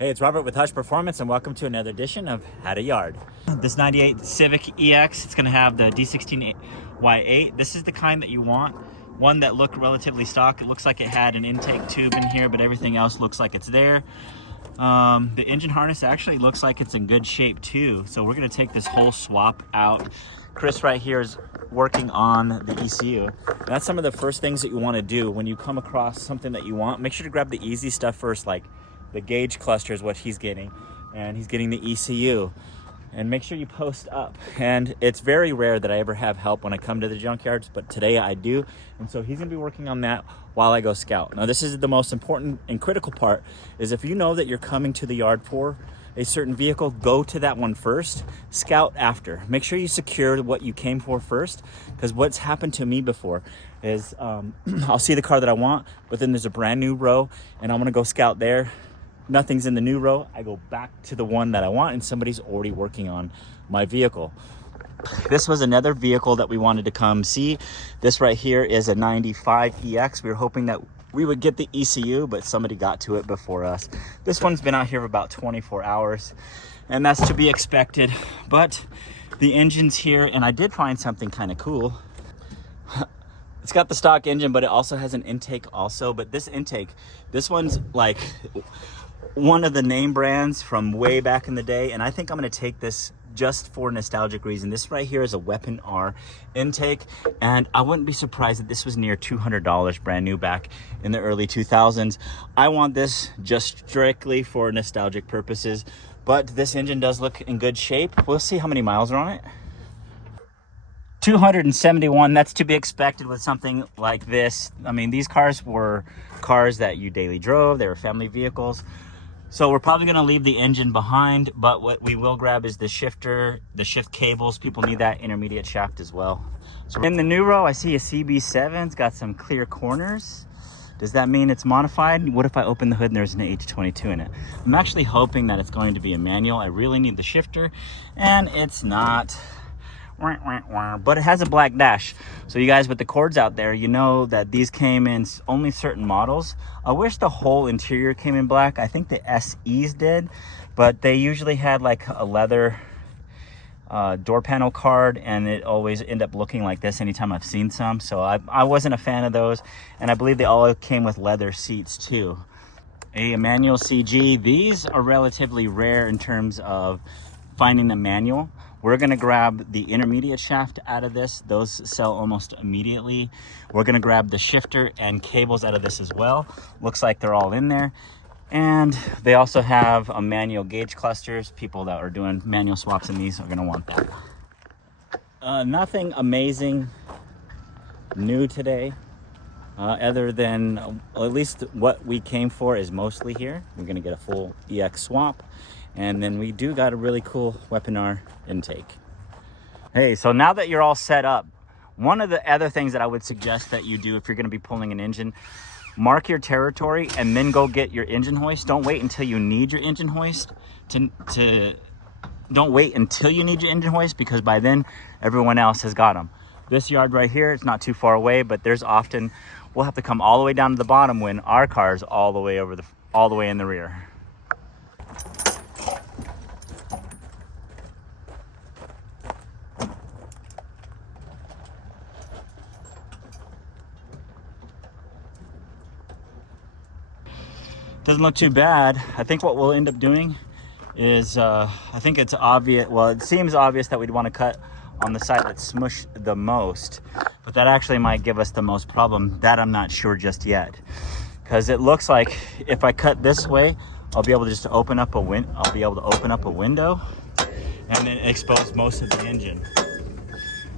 Hey, it's Robert with Hush Performance, and welcome to another edition of At a Yard. This 98 Civic EX, it's going to have the D16Y8. This is the kind that you want, one that looked relatively stock. It looks like it had an intake tube in here, but everything else looks like it's there. The engine harness actually looks like it's in good shape too, so we're going to take this whole swap out. Chris right here is working on the ECU. That's some of the first things that you want to do when you come across something that you want. Make sure to grab the easy stuff first, like the gauge cluster is what he's getting, and he's getting the ECU. And make sure you post up. And it's very rare that I ever have help when I come to the junkyards, but today I do. And so he's gonna be working on that while I go scout. Now this is the most important and critical part, is if you know that you're coming to the yard for a certain vehicle, go to that one first, scout after. Make sure you secure what you came for first, because what's happened to me before is I'll see the car that I want, but then there's a brand new row and I'm gonna go scout there. Nothing's in the new row. I go back to the one that I want and somebody's already working on my vehicle. This was another vehicle that we wanted to come see. This right here is a 95 EX. We were hoping that we would get the ECU, but somebody got to it before us. This one's been out here for about 24 hours, and that's to be expected. But the engine's here, and I did find something kind of cool. It's got the stock engine, but it also has an intake also. But this intake, this one's like one of the name brands from way back in the day, and I think I'm going to take this just for nostalgic reason. This right here is a Weapon R intake, and I wouldn't be surprised that this was near $200 brand new back in the early 2000s. I want this just strictly for nostalgic purposes, but this engine does look in good shape. We'll see how many miles are on it. 271, that's to be expected with something like this. I mean, these cars were cars that you daily drove. They were family vehicles. So we're probably gonna leave the engine behind, but what we will grab is the shifter, the shift cables. People need that intermediate shaft as well. So in the new row, I see a CB7. It's got some clear corners. Does that mean it's modified? What if I open the hood and there's an 822 in it? I'm actually hoping that it's going to be a manual. I really need the shifter, and it's not. But it has a black dash. So you guys with the cords out there, you know that these came in only certain models. I wish the whole interior came in black. I think the SEs did, but they usually had like a leather door panel card, and it always end up looking like this anytime I've seen some. So I wasn't a fan of those, and I believe they all came with leather seats too. A manual CG, these are relatively rare in terms of finding the manual. We're gonna grab the intermediate shaft out of this. Those sell almost immediately. We're gonna grab the shifter and cables out of this as well. Looks like they're all in there. And they also have a manual gauge clusters. People that are doing manual swaps in these are gonna want that. Nothing amazing new today, other than at least what we came for is mostly here. We're gonna get a full EX swap. And then we do got a really cool Weapon R intake. Hey, so now that you're all set up, one of the other things that I would suggest that you do if you're gonna be pulling an engine, mark your territory and then go get your engine hoist. Don't wait until you need your engine hoist don't wait until you need your engine hoist, because by then everyone else has got them. This yard right here, it's not too far away, but there's often, we'll have to come all the way down to the bottom when our car's all the way in the rear. Doesn't look too bad. I think what we'll end up doing is, I think it's obvious, well, it seems obvious that we'd want to cut on the side that's smushed the most, but that actually might give us the most problem. That I'm not sure just yet, because it looks like if I cut this way, I'll be able to just open up a window and then expose most of the engine.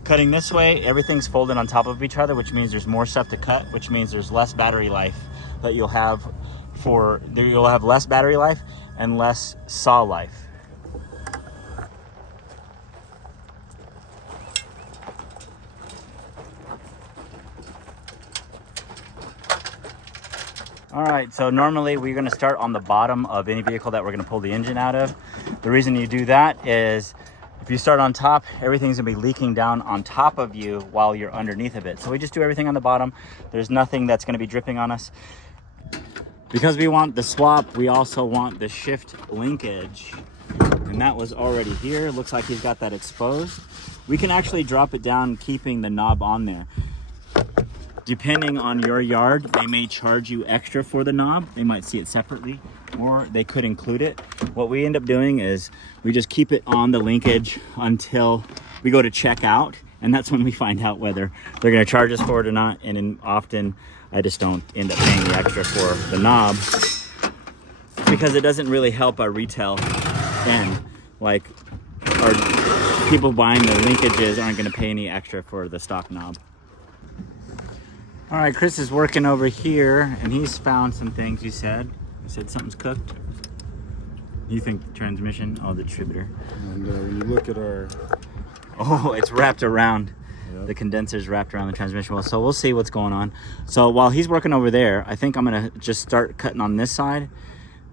Cutting this way, everything's folded on top of each other, which means there's more stuff to cut, which means there's less battery life that you'll have less battery life and less saw life. All right, so normally we're gonna start on the bottom of any vehicle that we're gonna pull the engine out of. The reason you do that is if you start on top, everything's gonna be leaking down on top of you while you're underneath of it. So we just do everything on the bottom. There's nothing that's gonna be dripping on us. Because we want the swap, we also want the shift linkage. And that was already here. Looks like he's got that exposed. We can actually drop it down, keeping the knob on there. Depending on your yard, they may charge you extra for the knob. They might see it separately, or they could include it. What we end up doing is we just keep it on the linkage until we go to check out, and that's when we find out whether they're gonna charge us for it or not. And then often I just don't end up paying the extra for the knob because it doesn't really help our retail end. Like, our people buying the linkages aren't gonna pay any extra for the stock knob. All right, Chris is working over here, and he's found some things. You said something's cooked. You think the transmission? Oh, the distributor. And when you look at our... Oh, it's wrapped around. Yep. The condenser's wrapped around the transmission well. So we'll see what's going on. So while he's working over there, I think I'm gonna just start cutting on this side.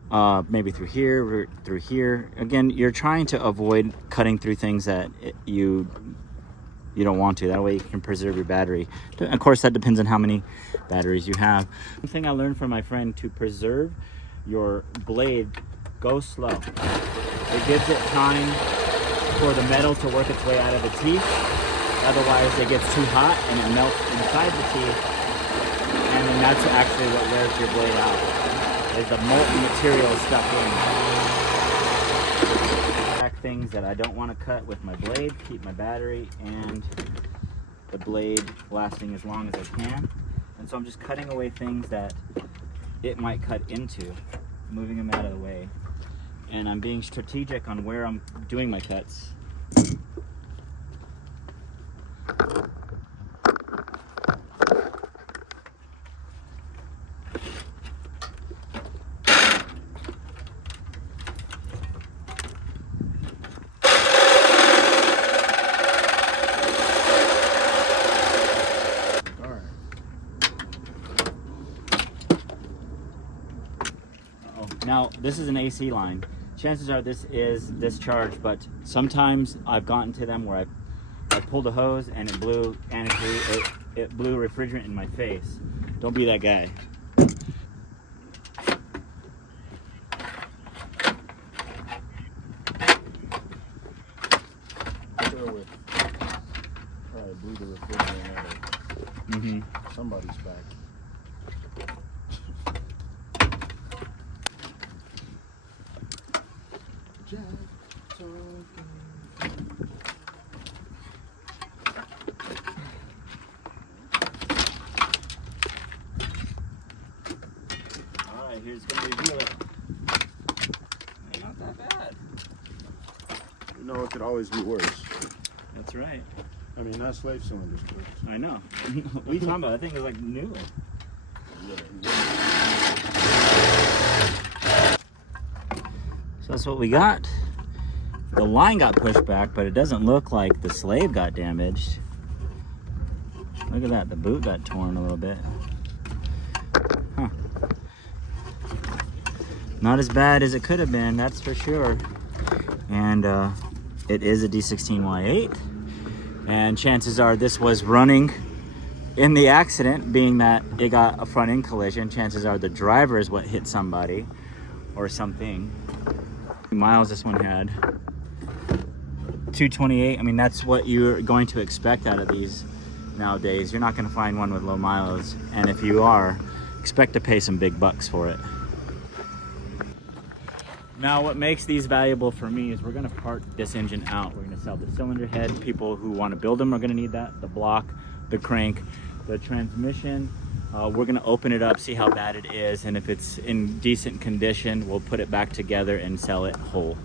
Maybe through here, through here. Again, you're trying to avoid cutting through things that you don't want to. That way you can preserve your battery. Of course, that depends on how many batteries you have. One thing I learned from my friend: to preserve your blade, go slow. It gives it time for the metal to work its way out of the teeth. Otherwise, it gets too hot and it melts inside the teeth. And then that's actually what wears your blade out, is the molten material stuck in. Things that I don't want to cut with my blade, keep my battery and the blade lasting as long as I can. And so I'm just cutting away things that it might cut into, moving them out of the way. And I'm being strategic on where I'm doing my cuts. Now, this is an AC line. Chances are this is discharged, but sometimes I've gotten to them where I pulled a hose and it blew, and it blew refrigerant in my face. Don't be that guy. Probably blew the refrigerant out of somebody's back. Alright, here's gonna reveal it. Not that bad. You know, it could always be worse. That's right. I mean, that slave cylinder's good. I know. What are you talking about? That thing is like new. So that's what we got. The line got pushed back, but it doesn't look like the slave got damaged. Look at that, the boot got torn a little bit. Huh. Not as bad as it could have been, that's for sure. And it is a D16Y8. And chances are this was running in the accident, being that it got a front end collision. Chances are the driver is what hit somebody or something. Miles this one had. 228. I mean, that's what you're going to expect out of these nowadays. You're not going to find one with low miles, and if you are, expect to pay some big bucks for it. Now, what makes these valuable for me is we're going to part this engine out. We're going to sell the cylinder head. People who want to build them are going to need that. The block, the crank, the transmission. We're going to open it up, see how bad it is, and if it's in decent condition, we'll put it back together and sell it whole.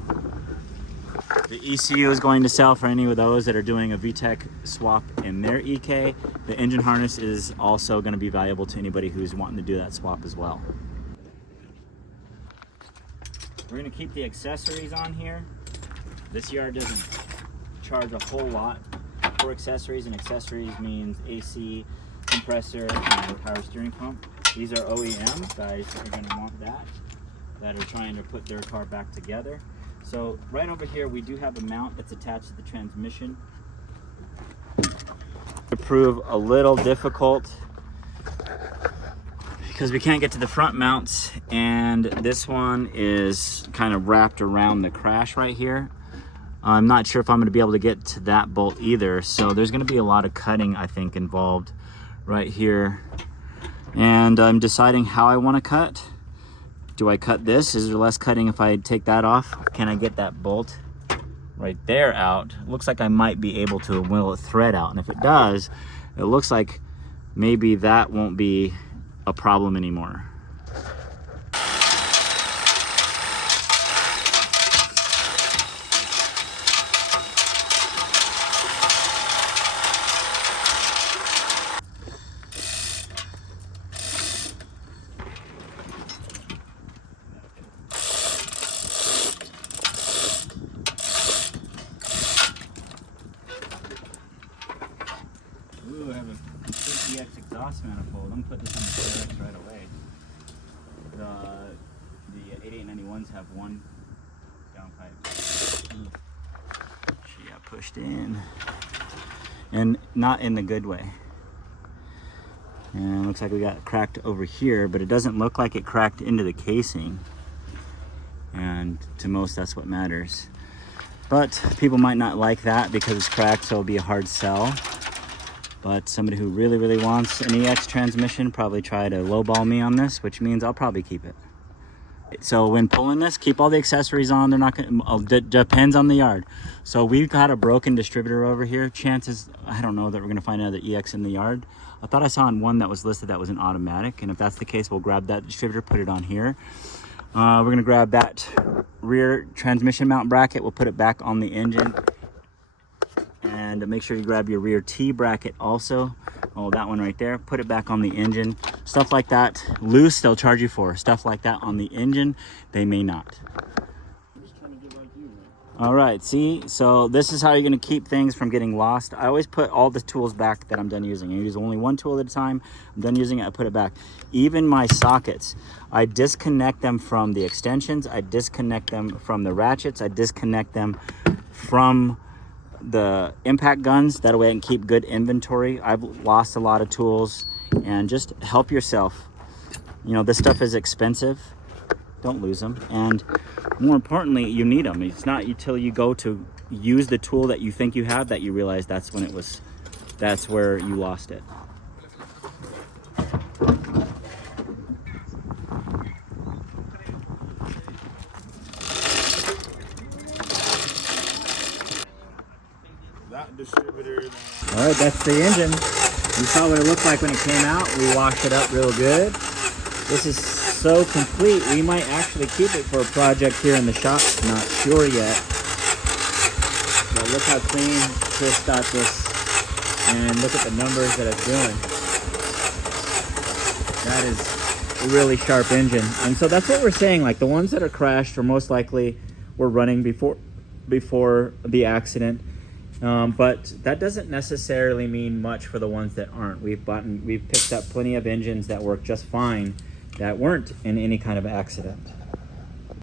The ECU is going to sell for any of those that are doing a VTEC swap in their EK. The engine harness is also going to be valuable to anybody who's wanting to do that swap as well. We're going to keep the accessories on here. This yard doesn't charge a whole lot for accessories, and accessories means AC, compressor, and power steering pump. These are OEM guys that are going to want that are trying to put their car back together. So right over here we do have a mount that's attached to the transmission. To prove a little difficult, because we can't get to the front mounts, and this one is kind of wrapped around the crash right here. I'm not sure if I'm going to be able to get to that bolt either, so there's going to be a lot of cutting, I think, involved right here. And I'm deciding how I want to cut. Do I cut this? Is there less cutting if I take that off? Can I get that bolt right there out? It looks like I might be able to wheel a thread out, and if it does, it looks like maybe that won't be a problem anymore. Ooh, I have a big DX exhaust manifold. I'm gonna put this on the CRX right away. The 8891s have one downpipe. She got pushed in, and not in the good way. And it looks like we got cracked over here, but it doesn't look like it cracked into the casing. And to most, that's what matters. But people might not like that because it's cracked, so it'll be a hard sell. But somebody who really, really wants an EX transmission probably try to lowball me on this, which means I'll probably keep it. So when pulling this, keep all the accessories on. They're not gonna, depends on the yard. So we've got a broken distributor over here. Chances, I don't know that we're gonna find another EX in the yard. I thought I saw on one that was listed that was an automatic, and if that's the case, we'll grab that distributor, put it on here. We're gonna grab that rear transmission mount bracket. We'll put it back on the engine. And make sure you grab your rear T bracket also. Oh, that one right there. Put it back on the engine. Stuff like that, loose, they'll charge you for. Stuff like that on the engine, they may not. I'm just trying to get like you, man. All right, see? So this is how you're gonna keep things from getting lost. I always put all the tools back that I'm done using. I use only one tool at a time. I'm done using it, I put it back. Even my sockets, I disconnect them from the extensions. I disconnect them from the ratchets. I disconnect them from the impact guns. That way I can keep good inventory. I've lost a lot of tools, and just help yourself. You know, this stuff is expensive. Don't lose them. And more importantly, you need them. It's not until you go to use the tool that you think you have that you realize that's where you lost it. That distributor. All right, that's the engine. You saw what it looked like when it came out. We washed it up real good. This is so complete. We might actually keep it for a project here in the shop. Not sure yet. But look how clean Chris got this. And look at the numbers that it's doing. That is a really sharp engine. And so that's what we're saying. Like the ones that are crashed are most likely were running before the accident. But that doesn't necessarily mean much for the ones that aren't. We've picked up plenty of engines that work just fine that weren't in any kind of accident.